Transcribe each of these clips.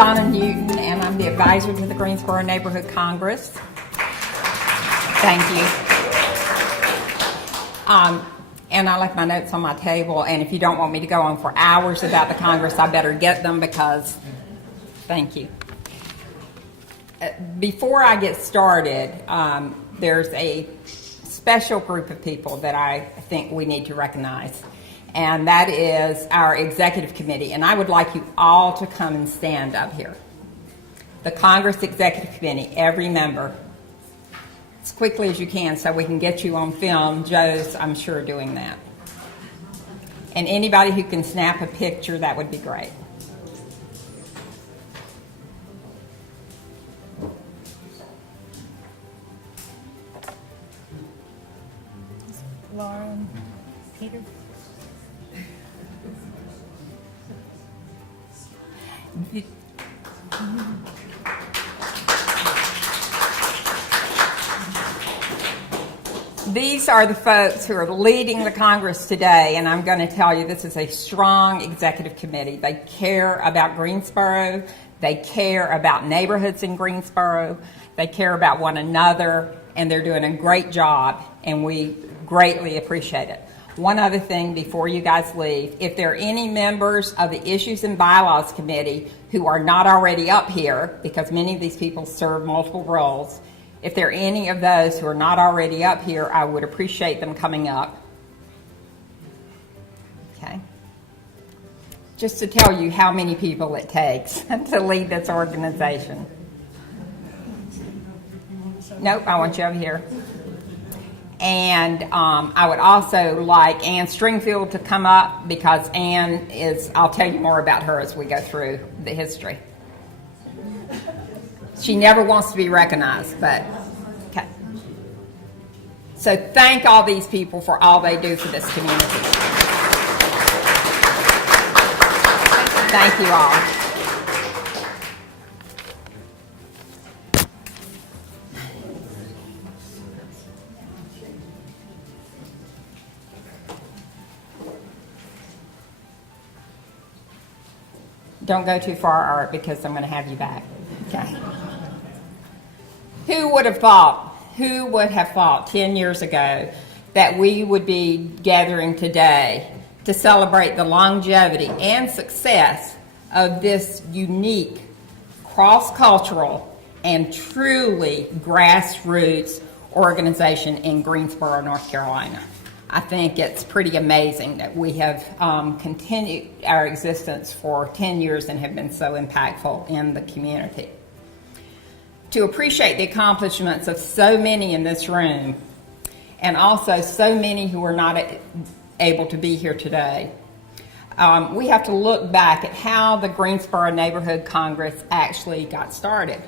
Donna Newton, and I'm the advisor to the Greensboro Neighborhood Congress. Thank you. And I left my notes on my table, and if you don't want me to go on for hours about the Congress, I better get them because, thank you. Before I get started, there's a special group of people that I think we need to recognize, and that is our executive committee, and I would like you all to come and stand up here. The Congress Executive Committee, every member, as quickly as you can so we can get you on film. Joe's, I'm sure, doing that. And anybody who can snap a picture, that would be great. Lauren, Peter. These are the folks who are leading the Congress today, and I'm going to tell you this is a strong executive committee. They care about Greensboro. They care about neighborhoods in Greensboro. They care about one another, and they're doing a great job, and we greatly appreciate it. One other thing before you guys leave, if there are any members of the Issues and Bylaws Committee who are not already up here, because many of these people serve multiple roles, if there are any of those who are not already up here, I would appreciate them coming up. Okay. Just to tell you how many people it takes to lead this organization. Nope, I want you over here. And I would also like Ann Stringfield to come up because Ann is, I'll tell you more about her as we go through the history. She never wants to be recognized, but okay. So thank all these people for all they do for this community. Thank you all. Don't go too far, Art, because I'm going to have you back. Okay. Who would have thought 10 years ago that we would be gathering today to celebrate the longevity and success of this unique, cross-cultural, and truly grassroots organization in Greensboro, North Carolina? I think it's pretty amazing that we have continued our existence for 10 years and have been so impactful in the community. To appreciate the accomplishments of so many in this room, and also so many who are not able to be here today, we have to look back at how the Greensboro Neighborhood Congress actually got started.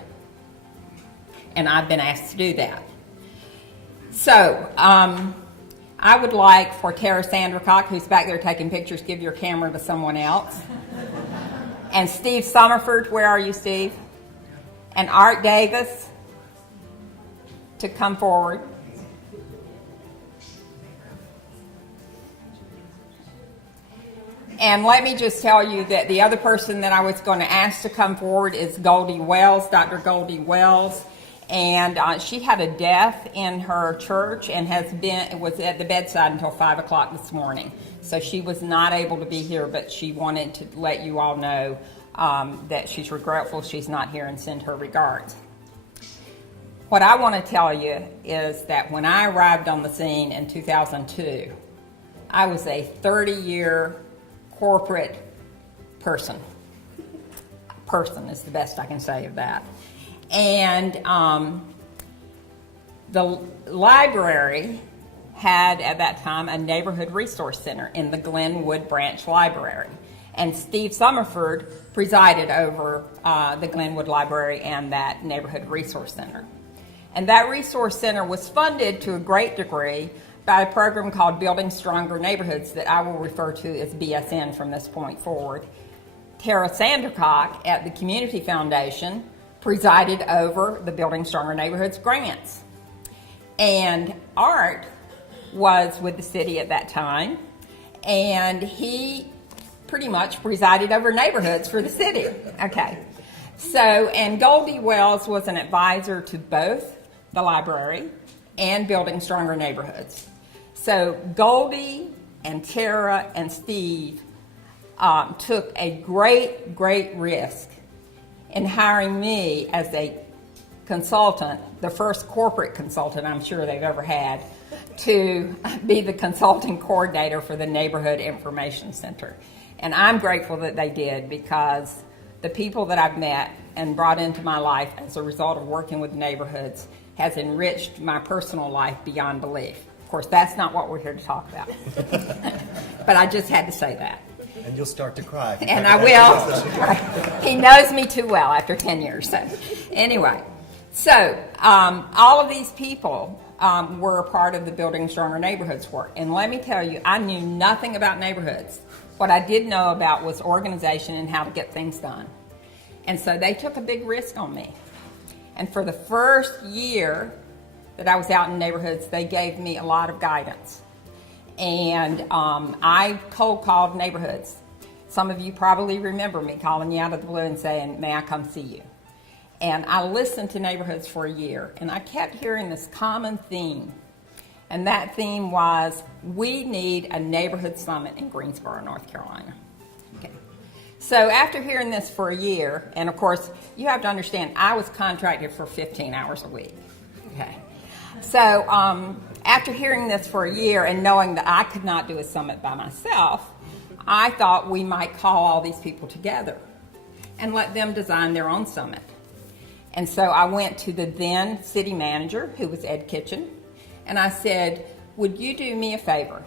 And I've been asked to do that. So, I would like for Tara Sandercock, who's back there taking pictures, give your camera to someone else. And Steve Summerford, where are you, Steve? And Art Davis to come forward. And let me just tell you that the other person that I was going to ask to come forward is Goldie Wells, Dr. Goldie Wells. And she had a death in her church and was at the bedside until 5 o'clock this morning. So she was not able to be here, but she wanted to let you all know that she's regretful she's not here and send her regards. What I want to tell you is that when I arrived on the scene in 2002, I was a 30-year corporate person. Person is the best I can say of that. And the library had, at that time, a neighborhood resource center in the Glenwood Branch Library. And Steve Summerford presided over the Glenwood Library and that neighborhood resource center. And that resource center was funded to a great degree by a program called Building Stronger Neighborhoods that I will refer to as BSN from this point forward. Tara Sandercock at the Community Foundation presided over the Building Stronger Neighborhoods grants. And Art was with the city at that time, and he pretty much presided over neighborhoods for the city. Okay. So, and Goldie Wells was an advisor to both the library and Building Stronger Neighborhoods. So Goldie and Tara and Steve took a great, great risk in hiring me as a consultant, the first corporate consultant I'm sure they've ever had, to be the consulting coordinator for the Neighborhood Information Center. And I'm grateful that they did, because the people that I've met and brought into my life as a result of working with neighborhoods has enriched my personal life beyond belief. Of course, that's not what we're here to talk about. But I just had to say that. And you'll start to cry. And I will. He knows me too well after 10 years. So anyway, all of these people were a part of the Building Stronger Neighborhoods work. And let me tell you, I knew nothing about neighborhoods. What I did know about was organization and how to get things done. And so they took a big risk on me. And for the first year that I was out in neighborhoods, they gave me a lot of guidance. And I cold called neighborhoods. Some of you probably remember me calling you out of the blue and saying, may I come see you? And I listened to neighborhoods for a year, and I kept hearing this common theme. And that theme was, we need a neighborhood summit in Greensboro, North Carolina. Okay. So after hearing this for a year, and of course, you have to understand, I was contracted for 15 hours a week. Okay. So after hearing this for a year and knowing that I could not do a summit by myself, I thought we might call all these people together and let them design their own summit. And so I went to the then city manager, who was Ed Kitchen, and I said, would you do me a favor?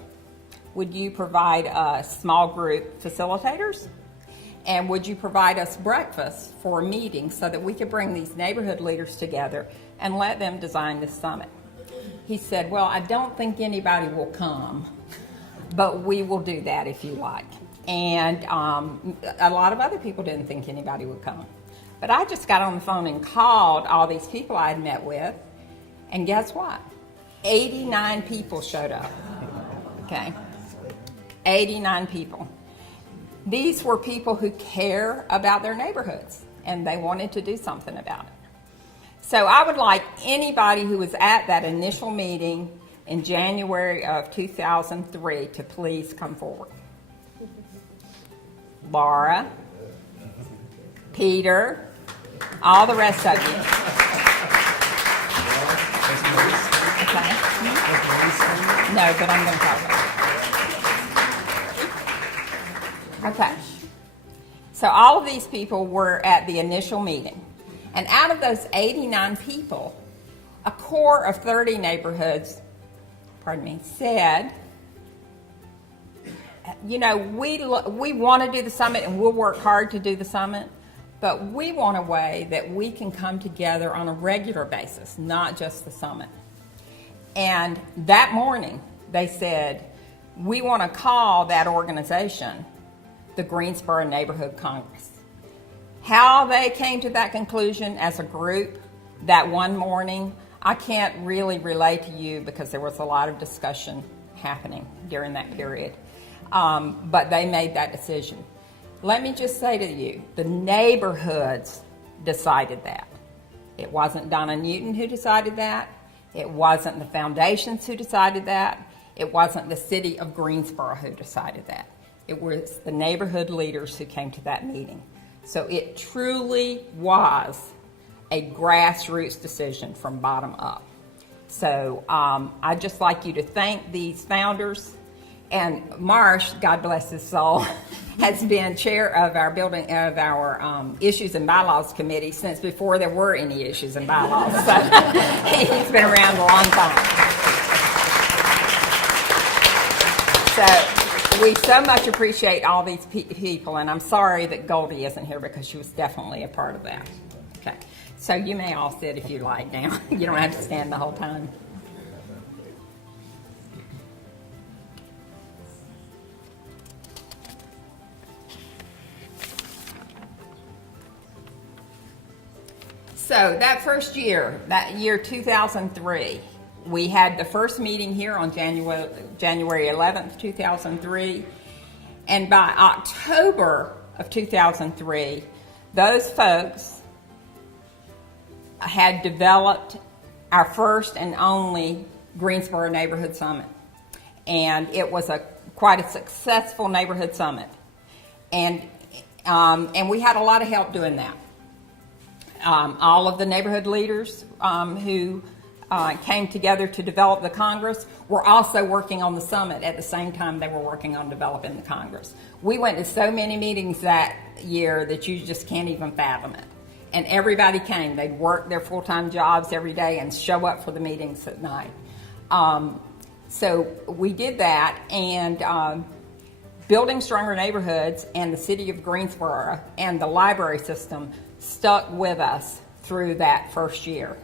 Would you provide us small group facilitators? And would you provide us breakfast for a meeting so that we could bring these neighborhood leaders together and let them design this summit? He said, well, I don't think anybody will come, but we will do that if you like. And a lot of other people didn't think anybody would come. But I just got on the phone and called all these people I had met with, and guess what? 89 people showed up, okay? 89 people. These were people who care about their neighborhoods, and they wanted to do something about it. So I would like anybody who was at that initial meeting in January of 2003 to please come forward. Laura, Peter, all the rest of you. Okay. No, but I'm going to talk about it. Okay. So all of these people were at the initial meeting. And out of those 89 people, a core of 30 neighborhoods, said, you know, we want to do the summit and we'll work hard to do the summit, but we want a way that we can come together on a regular basis, not just the summit. And that morning, they said, we want to call that organization the Greensboro Neighborhood Congress. How they came to that conclusion as a group that one morning, I can't really relate to you because there was a lot of discussion happening during that period. But they made that decision. Let me just say to you, the neighborhoods decided that. It wasn't Donna Newton who decided that. It wasn't the foundations who decided that. It wasn't the city of Greensboro who decided that. It was the neighborhood leaders who came to that meeting. So it truly was a grassroots decision from bottom up. So I'd just like you to thank these founders. And Marsh, God bless his soul, has been chair of our Issues and Bylaws Committee since before there were any issues and bylaws. So he's been around a long time. So we so much appreciate all these people, and I'm sorry that Goldie isn't here because she was definitely a part of that. Okay, so you may all sit if you like now. You don't have to stand the whole time. So that first year, that year 2003, we had the first meeting here on January 11th, 2003. And by October of 2003, those folks had developed our first and only Greensboro Neighborhood Summit. And it was quite a successful neighborhood summit. And we had a lot of help doing that. All of the neighborhood leaders who came together to develop the Congress were also working on the summit at the same time they were working on developing the Congress. We went to so many meetings that year that you just can't even fathom it. And everybody came. They'd work their full-time jobs every day and show up for the meetings at night. So we did that, and Building Stronger Neighborhoods and the city of Greensboro and the library system stuck with us through that first year.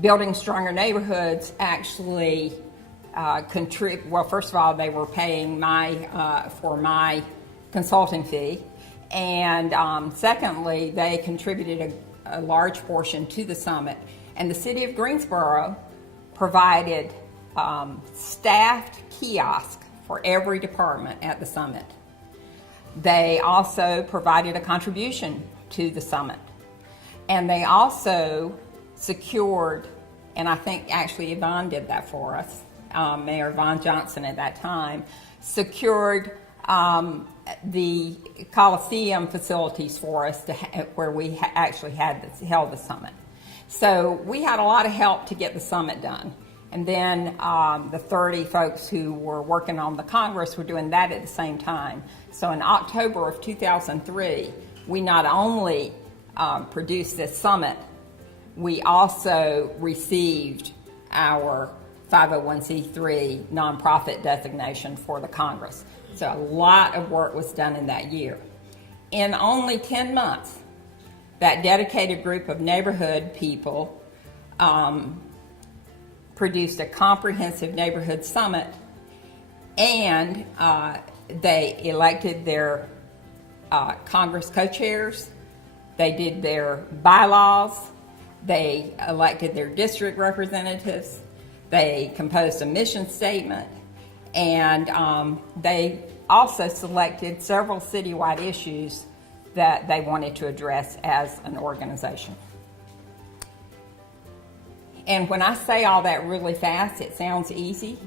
Building Stronger Neighborhoods actually well, first of all, they were paying for my consulting fee, and secondly, they contributed a large portion to the summit. And the city of Greensboro provided staffed kiosks for every department at the summit. They also provided a contribution to the summit. And they also secured, and I think actually Yvonne did that for us, Mayor Yvonne Johnson at that time, secured the Coliseum facilities for us where we actually held the summit. So we had a lot of help to get the summit done. And then the 30 folks who were working on the Congress were doing that at the same time. So in October of 2003, we not only produced this summit, we also received our 501c3 nonprofit designation for the Congress. So a lot of work was done in that year. In only 10 months, that dedicated group of neighborhood people produced a comprehensive neighborhood summit, and they elected their Congress co-chairs, they did their bylaws, they elected their district representatives, they composed a mission statement, and they also selected several citywide issues that they wanted to address as an organization. And when I say all that really fast, it sounds easy,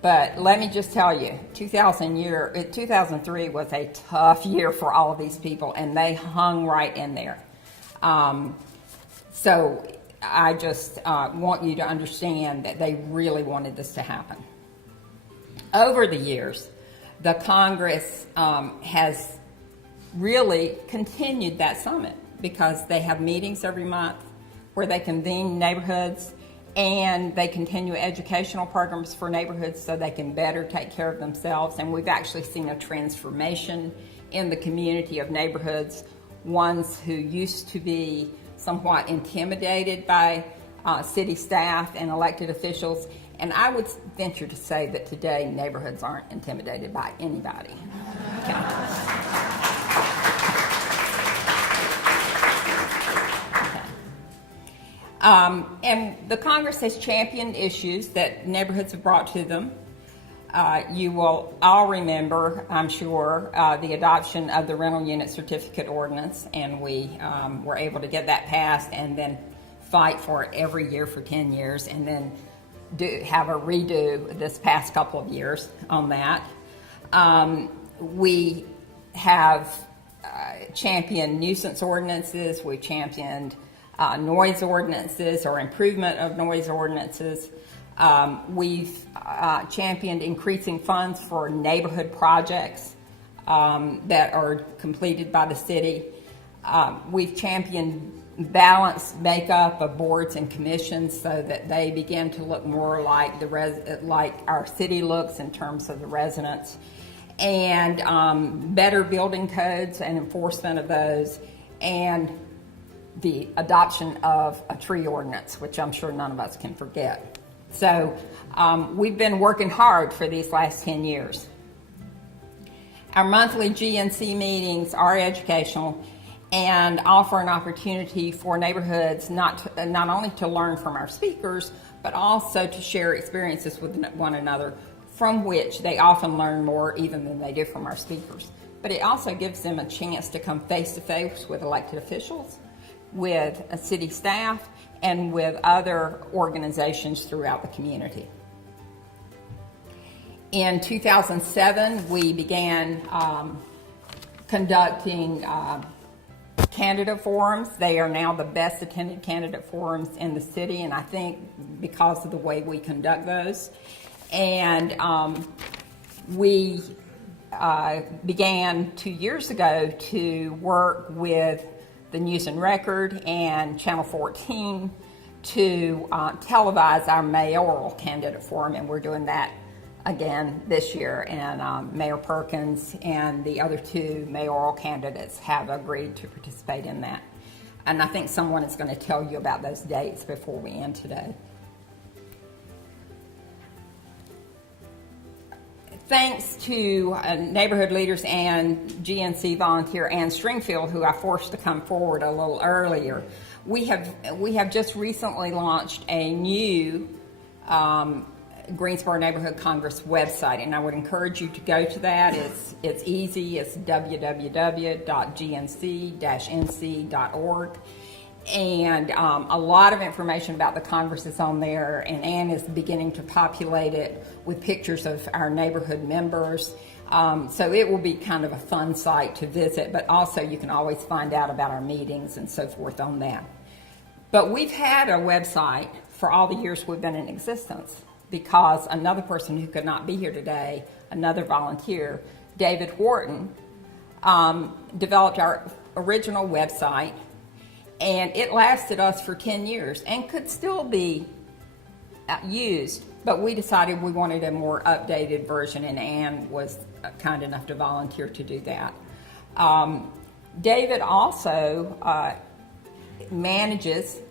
but let me just tell you, 2003 was a tough year for all of these people, and they hung right in there. So I just want you to understand that they really wanted this to happen. Over the years, the Congress has really continued that summit because they have meetings every month where they convene neighborhoods, and they continue educational programs for neighborhoods so they can better take care of themselves. And we've actually seen a transformation in the community of neighborhoods, ones who used to be somewhat intimidated by city staff and elected officials. And I would venture to say that today neighborhoods aren't intimidated by anybody. Okay. And the Congress has championed issues that neighborhoods have brought to them. You will all remember, I'm sure, the adoption of the rental unit certificate ordinance, and we were able to get that passed and then fight for it every year for 10 years, and then have a redo this past couple of years on that. We have championed nuisance ordinances. We've championed noise ordinances or improvement of noise ordinances. We've championed increasing funds for neighborhood projects that are completed by the city. We've championed balanced makeup of boards and commissions so that they begin to look more like like our city looks in terms of the residents, and better building codes and enforcement of those, and the adoption of a tree ordinance, which I'm sure none of us can forget. So we've been working hard for these last 10 years. Our monthly GNC meetings are educational and offer an opportunity for neighborhoods not only to learn from our speakers, but also to share experiences with one another, from which they often learn more even than they do from our speakers. But it also gives them a chance to come face to face with elected officials, with city staff and with other organizations throughout the community. In 2007, we began conducting candidate forums. They are now the best attended candidate forums in the city, and I think because of the way we conduct those. And we began 2 years ago to work with the News and Record and Channel 14 to televise our mayoral candidate forum, and we're doing that again this year. And Mayor Perkins and the other two mayoral candidates have agreed to participate in that. And I think someone is going to tell you about those dates before we end today. Thanks to neighborhood leaders and GNC volunteer Ann Stringfield, who I forced to come forward a little earlier, we have just recently launched a new Greensboro Neighborhood Congress website, and I would encourage you to go to that. It's easy. It's www.gnc-nc.org. And a lot of information about the Congress is on there, and Ann is beginning to populate it with pictures of our neighborhood members. So it will be kind of a fun site to visit, but also you can always find out about our meetings and so forth on that. But we've had a website for all the years we've been in existence because another person who could not be here today, another volunteer, David Wharton, developed our original website. And it lasted us for 10 years and could still be used, but we decided we wanted a more updated version, and Ann was kind enough to volunteer to do that. David also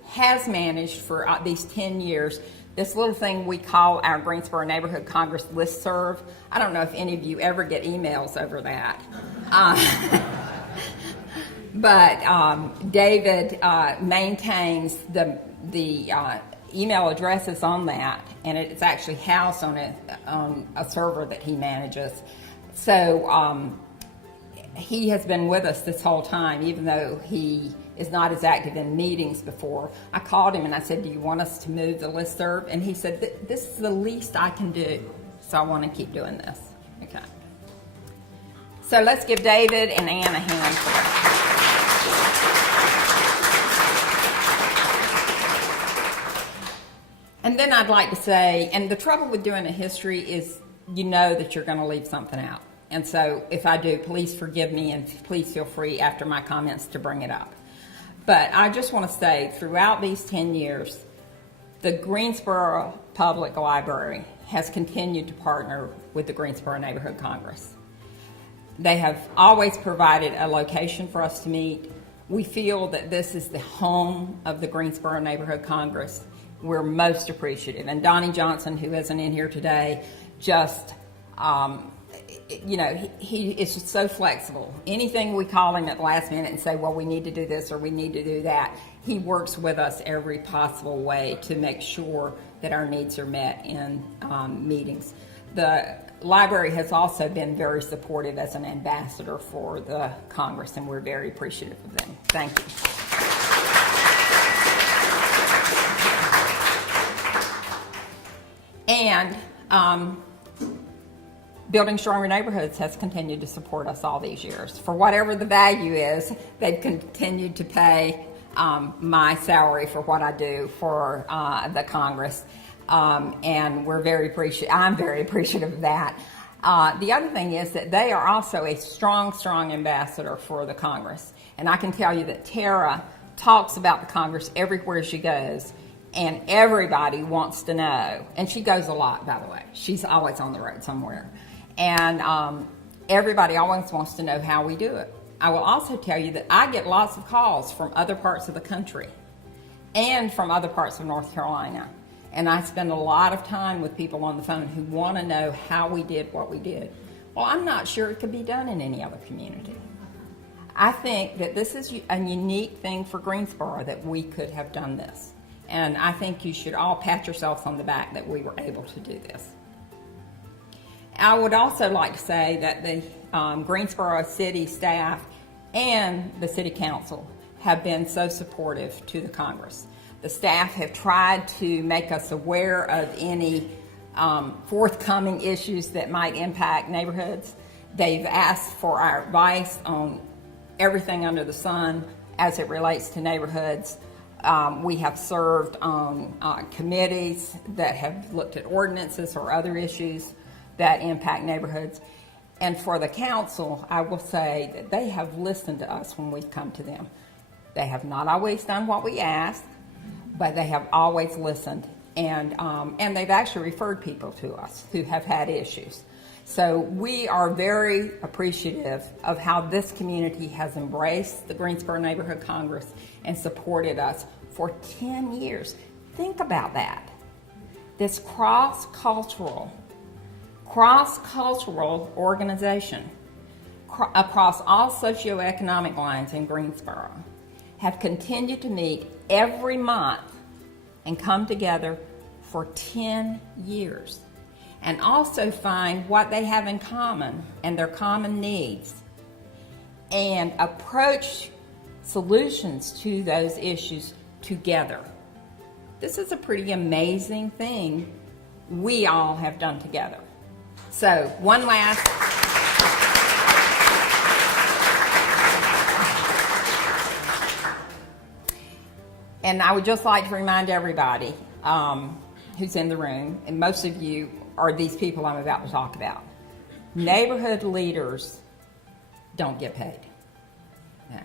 has managed for these 10 years this little thing we call our Greensboro Neighborhood Congress listserv. I don't know if any of you ever get emails over that. But David maintains the email addresses on that, and it's actually housed on a server that he manages. So he has been with us this whole time, even though he is not as active in meetings before. I called him and I said, "Do you want us to move the listserv?" And he said, "This is the least I can do, so I want to keep doing this." Okay. So let's give David and Ann a hand for that. And then I'd like to say, and the trouble with doing a history is you know that you're going to leave something out. And so if I do, please forgive me, and please feel free after my comments to bring it up. But I just want to say, throughout these 10 years, the Greensboro Public Library has continued to partner with the Greensboro Neighborhood Congress. They have always provided a location for us to meet. We feel that this is the home of the Greensboro Neighborhood Congress. We're most appreciative. And Donnie Johnson, who isn't in here today, just, he is just so flexible. Anything we call him at the last minute and say, well, we need to do this or we need to do that, he works with us every possible way to make sure that our needs are met in meetings. The library has also been very supportive as an ambassador for the Congress, and we're very appreciative of them. Thank you. And Building Stronger Neighborhoods has continued to support us all these years. For whatever the value is, they've continued to pay my salary for what I do for the Congress. And we're very appreciative. I'm very appreciative of that. The other thing is that they are also a strong ambassador for the Congress. And I can tell you that Tara talks about the Congress everywhere she goes. And everybody wants to know, and she goes a lot, by the way. She's always on the road somewhere. And everybody always wants to know how we do it. I will also tell you that I get lots of calls from other parts of the country and from other parts of North Carolina. And I spend a lot of time with people on the phone who want to know how we did what we did. Well, I'm not sure it could be done in any other community. I think that this is a unique thing for Greensboro that we could have done this. And I think you should all pat yourselves on the back that we were able to do this. I would also like to say that the Greensboro City staff and the City Council have been so supportive to the Congress. The staff have tried to make us aware of any forthcoming issues that might impact neighborhoods. They've asked for our advice on everything under the sun as it relates to neighborhoods. We have served on committees that have looked at ordinances or other issues that impact neighborhoods. And for the council, I will say that they have listened to us when we've come to them. They have not always done what we asked, but they have always listened, and they've actually referred people to us who have had issues. So we are very appreciative of how this community has embraced the Greensboro Neighborhood Congress and supported us for 10 years. Think about that. This cross-cultural organization across all socioeconomic lines in Greensboro have continued to meet every month and come together for 10 years and also find what they have in common and their common needs and approach solutions to those issues together. This is a pretty amazing thing we all have done together. So one last and I would just like to remind everybody who's in the room, and most of you are these people I'm about to talk about. Neighborhood leaders don't get paid. Okay.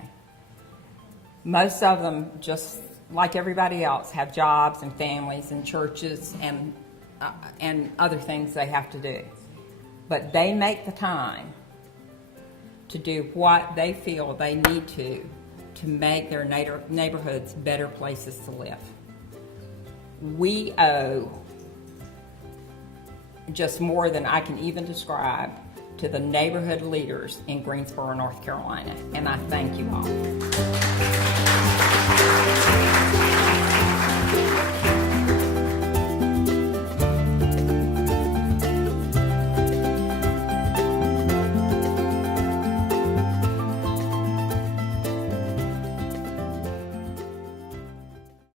Most of them, just like everybody else, have jobs and families and churches and other things they have to do. But they make the time to do what they feel they need to make their neighborhoods better places to live. We owe just more than I can even describe to the neighborhood leaders in Greensboro, North Carolina, and I thank you all.